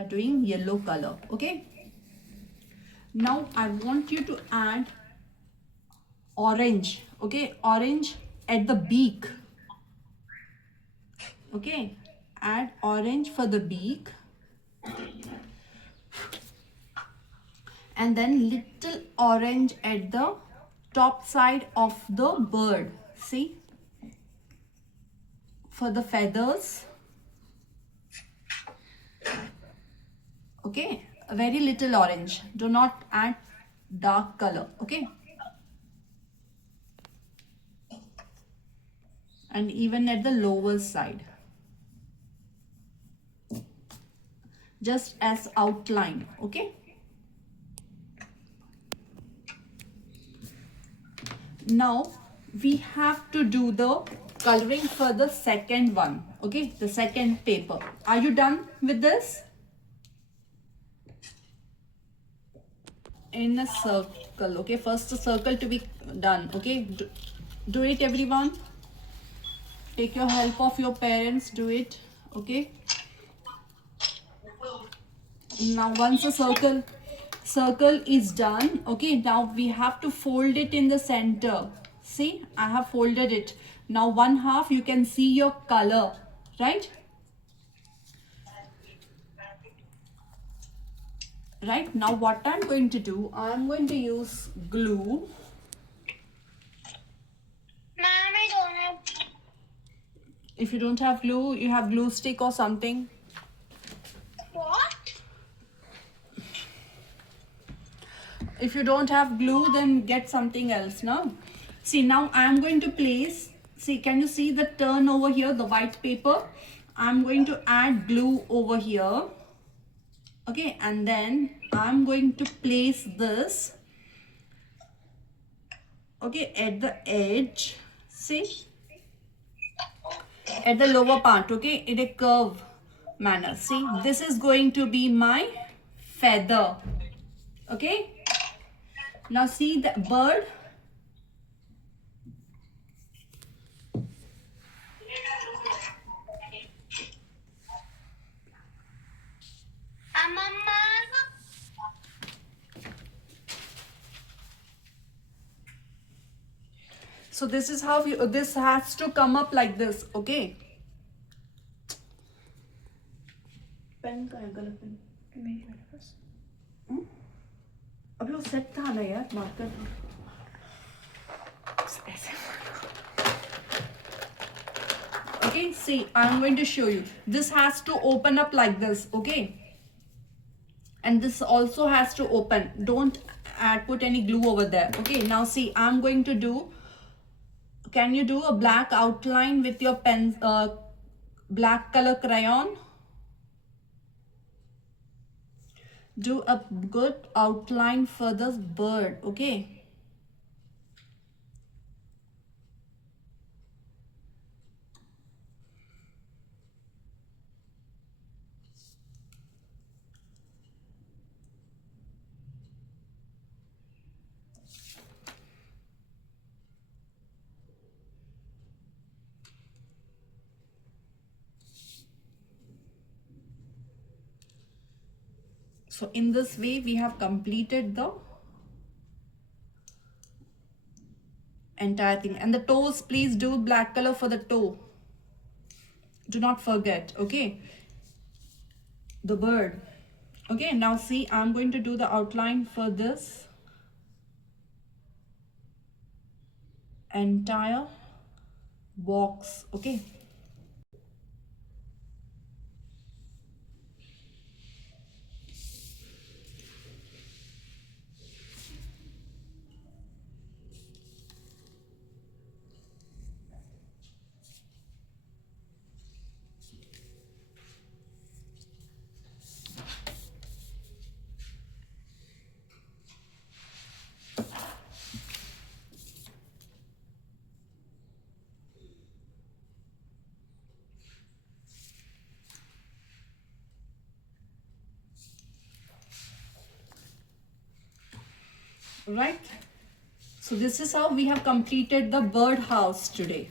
are doing yellow color. Okay, now I want you to add orange. Okay, orange at the beak. Okay, add orange for the beak, and then little orange at the top side of the bird. See, for the feathers. Okay, a very little orange. Do not add dark color. Okay, and even at the lower side, just as outline. Okay, now we have to do the coloring for the second one. Okay, the second paper. Are you done with this? In a circle. Okay, first the circle to be done. Okay, do it everyone. Take your help of your parents. Do it. Okay, now once the circle is done, okay, now we have to fold it in the center. See, I have folded it. Now one half you can see your color, right? Right, now what I'm going to do, I'm going to use glue. Ma'am, I don't have. If you don't have glue, you have glue stick or something. What? If you don't have glue, then get something else. Now see, now I'm going to place, see, can you see the turn over here, the white paper? I'm going to add glue over here. Okay, and then I'm going to place this, okay, at the edge. See, at the lower part, okay, in a curve manner. See, this is going to be my feather. Okay, now see the bird. Mama. So this is how this has to come up like this. Okay, pen का है, गलत pen मेरे पास। अभी वो set था ना यार, marker ऐसे। Okay, see, I'm going to show you. This has to open up like this. Okay, and this also has to open. Don't put any glue over there. Okay, now see, I'm going to do, can you do a black outline with your pen, black color crayon? Do a good outline for this bird. Okay, so in this way we have completed the entire thing. And the toes, please do black color for the toe. Do not forget. Okay, the bird. Okay, now see, I'm going to do the outline for this entire box. Okay, right. So this is how we have completed the birdhouse today.